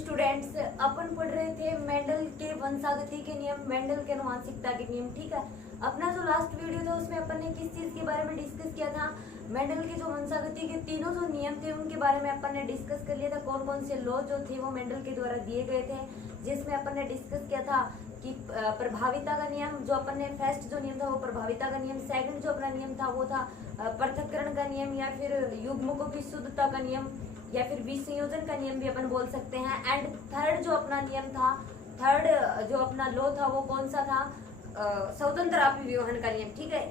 Students, अपन पढ़ रहे थे मेंडल के वंशागति के नियम, मेंडल के आनुवंशिकता के नियम। ठीक है, अपना जो लास्ट वीडियो था उसमें अपन ने किस चीज के बारे में डिस्कस किया था? मेंडल के जो वंशागति के तीनों जो नियम थे उनके बारे में अपन ने डिस्कस कर लिया था। कौन कौन से लॉ जो थे वो मेंडल के द्वारा दिए गए थे, जिसमें अपन ने डिस्कस किया था कि प्रभाविता का नियम, जो अपन ने फर्स्ट जो नियम था वो प्रभाविता का नियम, सेकंड जो अपना नियम था वो था पृथक्करण का नियम, या फिर युग्मकों की शुद्धता का नियम, या फिर विसंयोजन का नियम भी अपन बोल सकते हैं। एंड थर्ड जो अपना नियम था, थर्ड जो अपना लॉ था वो कौन सा था? स्वतंत्र अभिव्यवहन का नियम। ठीक है,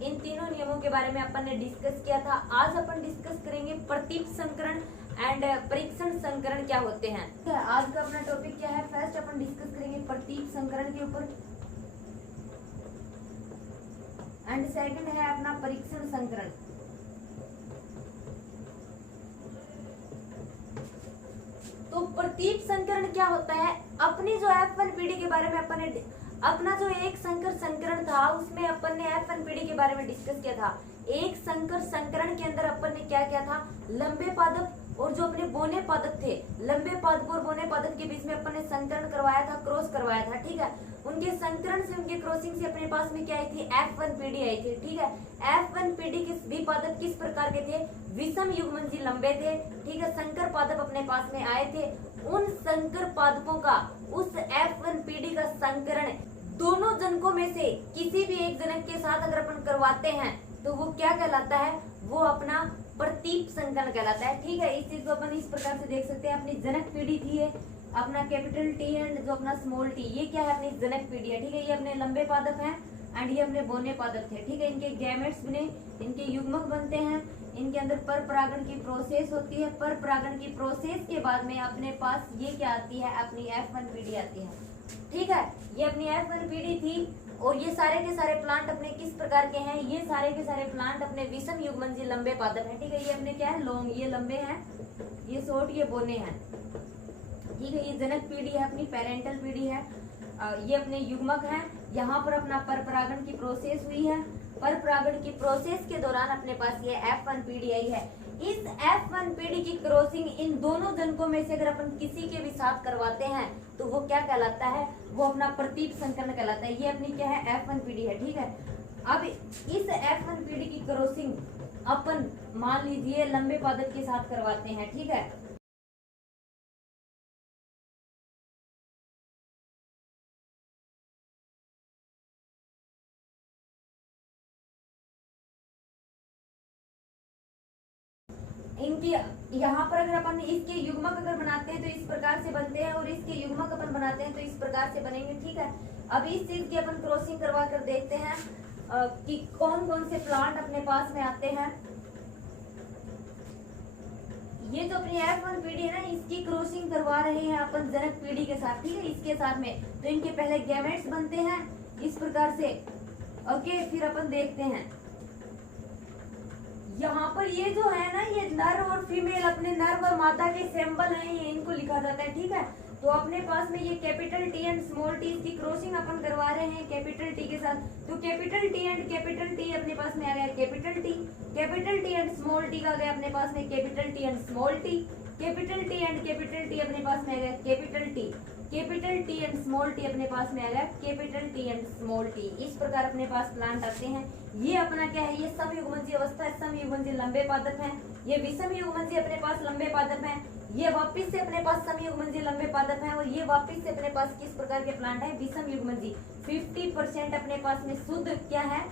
इन तीनों नियमों के बारे में अपन ने डिस्कस किया था। आज अपन डिस्कस करेंगे प्रतीप संकरण एंड परीक्षण संकरण क्या होते हैं। आज का अपना टॉपिक क्या है? फर्स्ट अपन डिस्कस करेंगे प्रतीप संकरण के ऊपर, एंड सेकंड है अपना परीक्षण संकरण। तो प्रतीप संकरण क्या होता है? अपनी जो F1 पीढ़ी के बारे में अपन ने अपना जो एक संकर संकरण था उसमें अपन ने F1 पीढ़ी के बारे में डिस्कस किया था। एक संकर संकरण के अंदर अपन ने क्या किया था? लंबे पादप और जो अपने बोने पादप थे, लंबे पादप और बोने पादप के बीच में अपन ने संकरण करवाया था, क्रॉस करवाया था। ठीक है, उनके संकरण से, उनके क्रॉसिंग से अपने पास में क्या आई थी? F1 पीढ़ी आई थी। ठीक है, F1 पीढ़ी के भी पादप किस प्रकार के थे? विषम युग्मनजी लंबे थे। ठीक है, संकर पादप अपने पास में आए थे। उन संकर पादपों का उस F1 पीढ़ी का संकरण दोनों जनकों में से किसी भी एक जनक के साथ अगर अपन करवाते हैं तो वो क्या कहलाता है? वो अपना प्रतीप संकरण कहलाता है। ठीक है, इस चीज को अपन इस प्रकार से देख सकते हैं। अपनी जनक पीढ़ी थी है अपना कैपिटल टी एंड जो अपना स्मॉल टी, ये क्या है? अपनी जनक पीढ़ी है। ठीक है, ये अपने लंबे पादप हैं एंड ये अपने बोने पादप थे। ठीक है, इनके गैमेट्स बने, इनके युग्मक बनते हैं, इनके अंदर पर परागण की प्रोसेस होती है। पर परागण की प्रोसेस के बाद में अपने पास ये क्या आती है? अपनी F1 पीढ़ी आती है। ठीक है, ये अपनी F1 पीढ़ी थी। और ये सारे के सारे प्लांट अपने किस प्रकार के हैं? ये सारे के सारे प्लांट अपने विषम युग्मनजी लंबे पादप हैं। ठीक है, ये अपने क्या है? लॉन्ग, ये लंबे हैं, ये शॉर्ट, ये बोने हैं। ठीक है, ये जनक पीढ़ी है, अपनी पेरेंटल पीढ़ी है। ये अपने युग्मक हैं। यहाँ पर अपना पर परागण की प्रोसेस हुई है। पर परागण की प्रोसेस के दौरान अपने पास ये F1 पीढ़ी आई है। इस F1 पीढ़ी की क्रॉसिंग इन दोनों जनकों में से अगर अपन किसी के भी साथ करवाते हैं तो वो क्या कहलाता है? वो अपना प्रतीप संकरण कहलाता है। ये अपनी क्या है? F1 पीढ़ी है। ठीक है, अब इस F1 पीढ़ी की क्रॉसिंग अपन मान लीजिए लंबे पादप के साथ करवाते हैं। ठीक है, इनकी यहाँ पर अगर अपन इसके युग्मक अगर बनाते हैं तो इस प्रकार से बनते हैं, और इसके युग्मक अपन बनाते हैं तो इस प्रकार से बनेंगे। ठीक है, अब इस चीज की अपन क्रॉसिंग करवा कर देखते हैं कि कौन कौन से प्लांट अपने पास में आते हैं। ये जो अपनी F1 पीढ़ी है ना, इसकी क्रॉसिंग करवा रहे हैं अपन जनक पीढ़ी के साथ। ठीक है, इसके साथ में तो इनके पहले गैमेट्स बनते हैं इस प्रकार से। ओके, फिर अपन देखते हैं यहाँ पर ये जो है ना, ये नर और फीमेल, अपने नर व मादा के सिंबल हैं, ये इनको लिखा जाता है। ठीक है, तो अपने पास में ये capital T and small T, इसकी क्रॉसिंग अपन करवा रहे हैं कैपिटल टी के साथ। तो capital T and capital T अपने पास में आ गया capital T, capital T and small T का गया अपने पास में capital T and small T, capital T and capital T अपने पास में आ गया capital T, capital T and small T अपने पास में आ गया capital T and small T. इस प्रकार अपने पास प्लांट आते हैं। ये अपना क्या है? ये समयुग्मनजी अवस्था है, समयुग्मनजी लंबे पादप हैं। ये विषम युग्मनजी अपने पास लंबे पादप हैं। ये वापिस से अपने पास समयुग्मनजी लंबे पादप हैं, और ये वापिस से अपने पास किस प्रकार के प्लांट है? विषम युग्मनजी। 50% अपने पास में शुद्ध क्या है?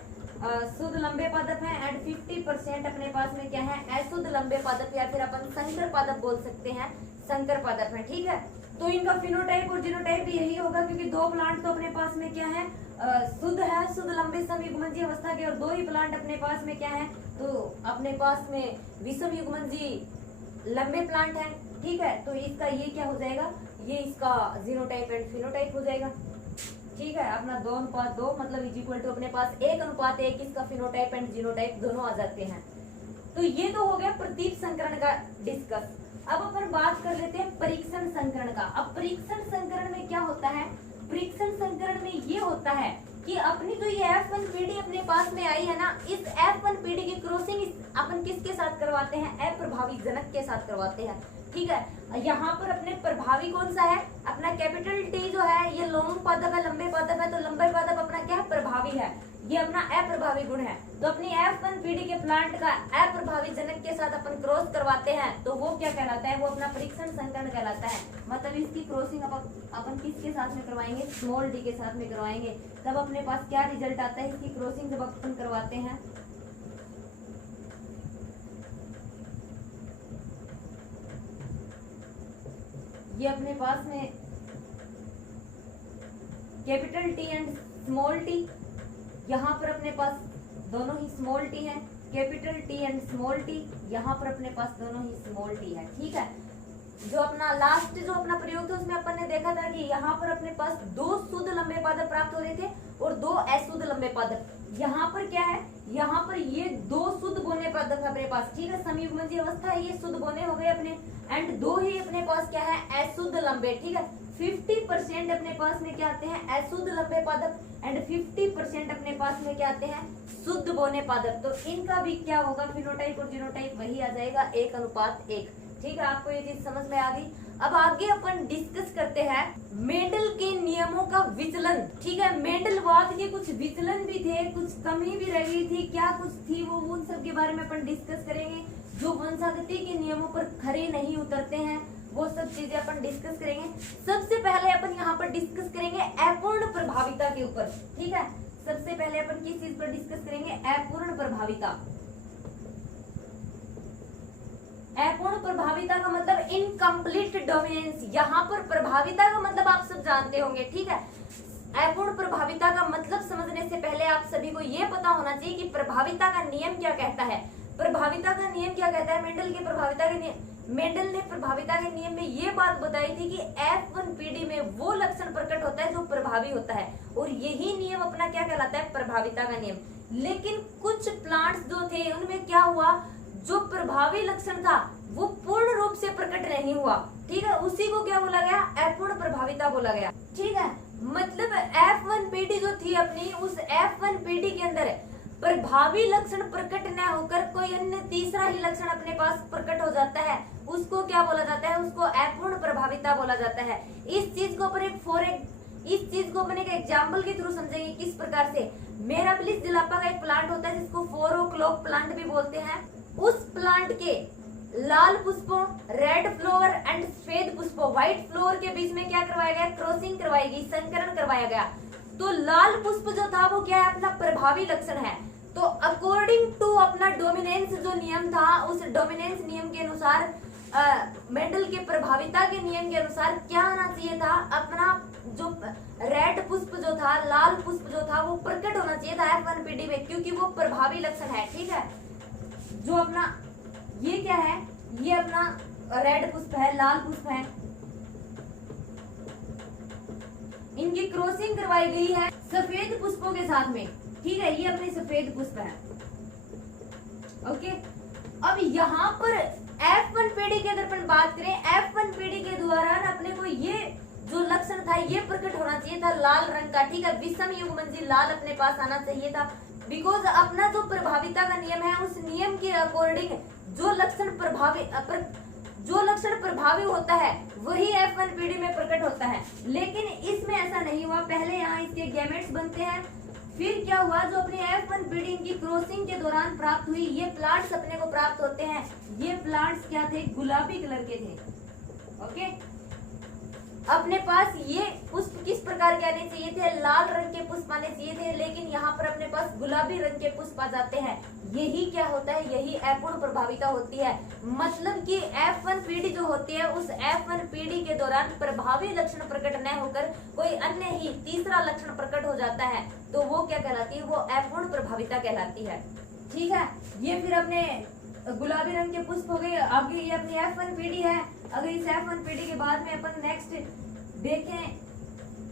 शुद्ध लंबे पादप है, एंड 50% अपने पास में क्या है? अशुद्ध लंबे पादप, या फिर अपन संकर पादप बोल सकते हैं, संकर पादप है। ठीक है, तो इनका फिनोटाइप और जीनोटाइप भी यही होगा, क्योंकि दो प्लांट तो अपने पास में क्या है? शुद्ध है, शुद्ध लंबे समयुग्मनजी अवस्था के, और दो ही प्लांट अपने पास में क्या है? तो अपने पास में विषम युग्मनजी लंबे प्लांट है। ठीक है, तो इसका ये क्या हो जाएगा? ये इसका जीनोटाइप एंड फिनोटाइप हो जाएगा। ठीक है, अपना 2:2 मतलब इज इक्वल टू अपने पास 1:1 इसका फिनोटाइप एंड जीनोटाइप दोनों आ जाते हैं। तो ये तो हो गया प्रतीप संकरण का डिस्कस। अब अपन बात कर लेते हैं परीक्षण संकरण का। अब परीक्षण संकरण में क्या होता है? परीक्षण संकरण में ये होता है कि अपनी जो ये F1 पीढ़ी अपने पास में आई है ना, इस F1 पीढ़ी की क्रॉसिंग अपन किसके साथ करवाते हैं? अप्रभावी जनक के साथ करवाते हैं। ठीक है। यहाँ पर अपने प्रभावी कौन सा है, अपना कैपिटल टी जो है ये लॉन्ग पादप है, लंबे पादप है, तो लंबे पादप अपना क्या है, प्रभावी है, ये अपना अप्रभावी गुण है। तो अपनी F1PD के प्लांट का अप्रभावी जनक के साथ अपन क्रॉस करवाते हैं तो वो क्या कहलाता है, वो अपना परीक्षण संकरण कहलाता है। मतलब इसकी क्रॉसिंग अपन किसके साथ में करवाएंगे, स्मॉल डी के साथ में करवाएंगे। तब अपने पास क्या रिजल्ट आता है, इसकी क्रॉसिंग जब अपन करवाते हैं ये अपने पास में capital T and small T, यहाँ पर अपने पास दोनों ही स्मॉल टी है, capital T and small T, यहाँ पर अपने पास दोनों ही स्मॉल टी है। ठीक है, जो अपना लास्ट जो अपना प्रयोग था उसमें अपन ने देखा था कि यहाँ पर अपने पास 2 शुद्ध लंबे पादप प्राप्त हो रहे थे और 2 अशुद्ध लंबे पादप। यहाँ पर क्या है, यहाँ पर ये 2 शुद्ध बोने पादप है अपने पास। ठीक है, समयुग्मनजी अवस्था है, ये शुद्ध बोने हो गए अपने, एंड 2 ही अपने पास क्या है, अशुद्ध लंबे। ठीक है, 50% अपने पास में क्या आते हैं, अशुद्ध लंबे पादप, एंड 50% अपने पास में क्या आते हैं, शुद्ध बोने पादप। तो इनका भी क्या होगा, फिनोटाइप और जीनोटाइप वही आ जाएगा 1:1। ठीक है, आपको ये चीज समझ में आ गई। अब आगे अपन डिस्कस करते हैं मेंडल के नियमों का विचलन। ठीक है, मेंडलवाद के कुछ विचलन भी थे, कुछ कमी भी रह गई थी, क्या कुछ थी वो, उन सब के बारे में अपन डिस्कस करेंगे। जो वंशागति के नियमों पर खरे नहीं उतरते हैं वो सब चीजें अपन डिस्कस करेंगे। सबसे पहले अपन यहाँ पर डिस्कस करेंगे अपूर्ण प्रभाविता के ऊपर। ठीक है, सबसे पहले अपन किस चीज पर डिस्कस करेंगे, अपूर्ण प्रभाविता। अपूर्ण प्रभाविता का मतलब इनकम्प्लीट डोमिनेंस। यहाँ पर प्रभाविता का मतलब आप सब जानते होंगे। ठीक है, अपूर्ण प्रभाविता का मतलब समझने से पहले आप सभी को यह पता होना चाहिए कि प्रभाविता का नियम क्या कहता है। प्रभाविता का नियम क्या कहता है, मेंडल के प्रभाविता के नियम, मेंडल ने प्रभाविता के नियम में ये बात बताई थी कि F1PD में वो लक्षण प्रकट होता है जो प्रभावी होता है, और यही नियम अपना क्या कहलाता है, प्रभाविता का नियम। लेकिन कुछ प्लांट्स जो थे उनमें क्या हुआ, जो प्रभावी लक्षण था वो पूर्ण रूप से प्रकट नहीं हुआ। ठीक है, उसी को क्या बोला गया, अपूर्ण प्रभाविता बोला गया। ठीक है, मतलब F1PD जो थी अपनी, उस F1PD के अंदर प्रभावी लक्षण प्रकट न होकर कोई अन्य तीसरा ही लक्षण अपने पास प्रकट हो जाता है, उसको क्या बोला जाता है, उसको अपूर्ण प्रभाविता बोला जाता है। इस चीज को अपन एक एग्जाम्पल के थ्रू समझेंगे। किस प्रकार से, मेराबिलिस जिलापा का एक प्लांट होता है जिसको 4 o'clock प्लांट भी बोलते हैं। उस प्लांट के लाल पुष्पों, रेड फ्लावर एंड सफेद पुष्पों, व्हाइट फ्लावर के बीच में क्या करवाया गया, क्रॉसिंग करवाई गई, संकरण करवाया गया। तो लाल पुष्प जो था वो क्या है, अपना प्रभावी लक्षण है। तो अकॉर्डिंग टू अपना डोमिनेंस जो नियम था, उस डोमिनेंस नियम के अनुसार, मेंडल के प्रभाविता के नियम के अनुसार क्या आना चाहिए था, अपना जो रेड पुष्प जो था, लाल पुष्प जो था वो प्रकट होना चाहिए था F1PD में, क्योंकि वो प्रभावी लक्षण है। ठीक है, जो अपना ये क्या है, ये अपना रेड पुष्प है, लाल पुष्प है, इनकी क्रॉसिंग करवाई गई है सफेद पुष्पों के साथ में। ठीक है, ये अपने सफेद पुष्प है। ओके, अब यहाँ पर F1PD की अगर अपन बात करें, F1PD के दौरान अपने को ये जो लक्षण था ये प्रकट होना चाहिए था लाल रंग का। ठीक है, विषम युग्मनजी लाल अपने पास आना चाहिए था, बिकॉज अपना जो प्रभाविता का नियम है उस नियम के अकॉर्डिंग जो लक्षण प्रभावी होता है वही F1PD में प्रकट होता है। लेकिन इसमें ऐसा नहीं हुआ, पहले यहाँ इसके गैमेट्स बनते हैं, फिर क्या हुआ, जो अपने F1PD की क्रॉसिंग के दौरान प्राप्त हुई ये प्लांट्स अपने को प्राप्त होते हैं। ये प्लांट्स क्या थे, गुलाबी कलर के थे। ओके, अपने पास ये पुष्प किस प्रकार के आने चाहिए थे, लाल रंग के पुष्प आने चाहिए थे, लेकिन यहाँ पर अपने पास गुलाबी रंग के पुष्प आ जाते हैं। यही क्या होता है, यही अपूर्ण प्रभाविता होती है। मतलब कि F1PD जो होती है, उस F1PD के दौरान प्रभावी लक्षण प्रकट न होकर कोई अन्य ही तीसरा लक्षण प्रकट हो जाता है, तो वो क्या कहलाती है, वो अपूर्ण प्रभाविता कहलाती है। ठीक है, ये फिर अपने गुलाबी रंग के पुष्प हो गए। आगे ये अपनी F1PD है। अगर इस F1PD के बाद में अपन नेक्स्ट देखें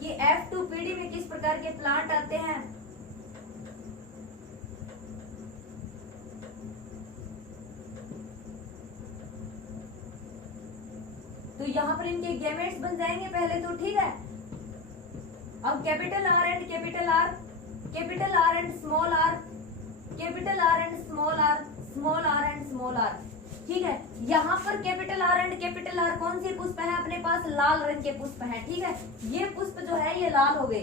कि F2PD में किस प्रकार के प्लांट आते हैं, तो यहाँ पर इनके गैमेट्स बन जाएंगे पहले तो। ठीक है, अब capital R and capital R, capital R and small r, capital R and small r, small r and small r। ठीक है। यहाँ पर capital R and capital R कौन से पुष्प हैं अपने पास? लाल रंग के पुष्प हैं। ठीक है, ये पुष्प जो है ये लाल हो गए।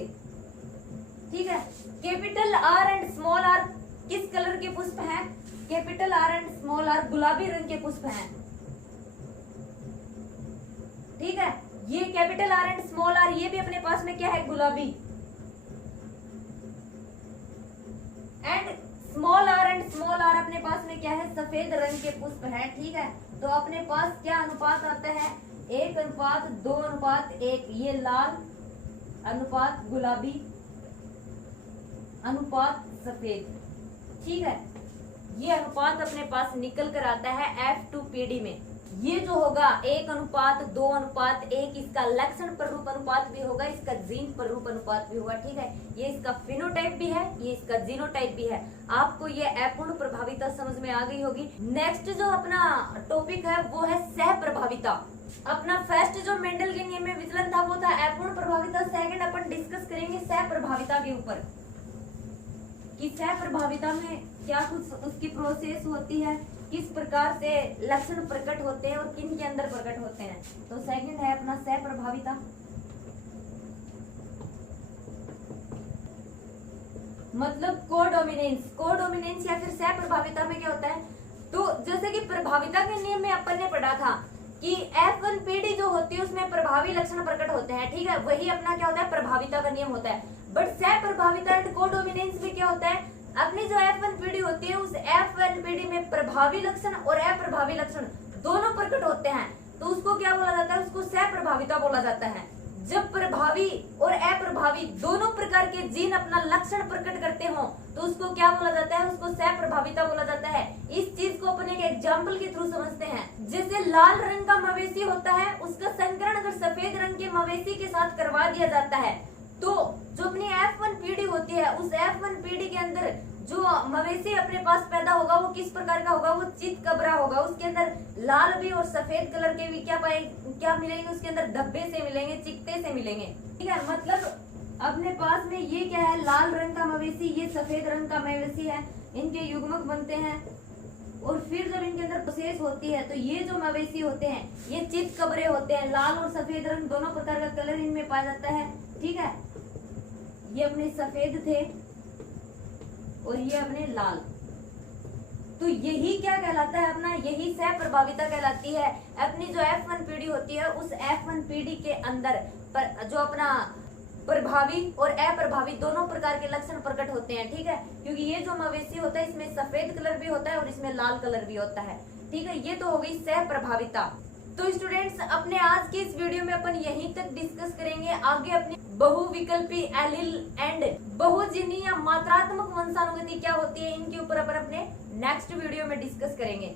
ठीक है, capital R and small R किस कलर के पुष्प हैं? Capital R and small R गुलाबी रंग के पुष्प हैं। ठीक है, ये capital R and small R ये भी अपने पास में क्या है? गुलाबी। And small R and small R अपने पास में क्या है? सफेद रंग के पुष्प है। ठीक है, तो अपने पास क्या अनुपात आता है? 1:2:1। ये लाल अनुपात गुलाबी अनुपात सफेद। ठीक है, ये अनुपात अपने पास निकल कर आता है F2PD में। ये जो होगा 1:2:1 इसका लक्षण प्ररूप अनुपात भी होगा, इसका जीन प्ररूप अनुपात भी होगा। ठीक है, ये इसका फिनोटाइप भी है, ये इसका जीनोटाइप भी है। आपको ये अपूर्ण प्रभाविता समझ में आ गई होगी। नेक्स्ट जो अपना टॉपिक है वो है सह प्रभाविता। अपना फर्स्ट जो मेंडल के नियम में विचलन था वो था अपूर्ण प्रभाविता। सेकंड अपन डिस्कस करेंगे सह प्रभाविता के ऊपर कि सह प्रभाविता में क्या कुछ उसकी प्रोसेस होती है, किस प्रकार से लक्षण प्रकट होते हैं और किन के अंदर प्रकट होते हैं। तो सेकंड है अपना सह प्रभाविता। मतलब कोडोमिनेंस। कोडोमिनेंस या फिर सह प्रभाविता में क्या होता है? तो जैसे कि प्रभाविता के नियम में अपन ने पढ़ा था कि F1PD जो होती है उसमें प्रभावी लक्षण प्रकट होते हैं। ठीक है, वही अपना क्या होता है? प्रभाविता का नियम होता है। बट सह प्रभाविता एंड कोडोमिनेंस में क्या होता है? अपनी जो F1PD होती है उस F1PD में प्रभावी लक्षण और अप्रभावी लक्षण दोनों प्रकट होते हैं, तो उसको क्या बोला जाता है? उसको सह प्रभाविता बोला जाता है। जब प्रभावी और अप्रभावी दोनों प्रकार के जीन अपना लक्षण प्रकट करते हो तो उसको क्या बोला जाता है? उसको सह प्रभाविता बोला जाता है। इस चीज को अपन एक एग्जाम्पल के थ्रू समझते हैं। जैसे लाल रंग का मवेशी होता है, उसका संकरण अगर सफेद रंग के मवेशी के साथ करवा दिया जाता है तो जो अपनी F1PD होती है उस F1PD के अंदर जो मवेशी अपने पास पैदा होगा वो किस प्रकार का होगा? वो चित कबरा होगा। उसके अंदर लाल भी और सफेद कलर के भी क्या मिलेंगे? उसके अंदर धब्बे से मिलेंगे, चिकते से मिलेंगे। ठीक है, मतलब अपने पास में ये क्या है? लाल रंग का मवेशी, ये सफेद रंग का मवेशी है, इनके युग्मक बनते हैं और फिर जब इनके अंदर प्रोसेस होती है तो ये जो मवेशी होते हैं ये चित कबरे होते हैं। लाल और सफेद रंग दोनों प्रकार का कलर इनमें पाया जाता है। ठीक है, ये अपने सफेद थे और ये अपने लाल। तो यही क्या कहलाता है? अपना यही सह प्रभाविता कहलाती है। अपनी जो F1PD होती है उस F1PD के अंदर जो अपना प्रभावी और अप्रभावी दोनों प्रकार के लक्षण प्रकट होते हैं। ठीक है, क्योंकि ये जो मवेशी होता है इसमें सफेद कलर भी होता है और इसमें लाल कलर भी होता है। ठीक है, ये तो हो गई सह प्रभाविता। तो स्टूडेंट्स अपने आज के इस वीडियो में अपन यहीं तक डिस्कस करेंगे। आगे अपनी बहुविकल्पी एलील एंड बहुजिनी या मात्रात्मक वंशानुगति क्या होती है इनके ऊपर अपन अपने नेक्स्ट वीडियो में डिस्कस करेंगे।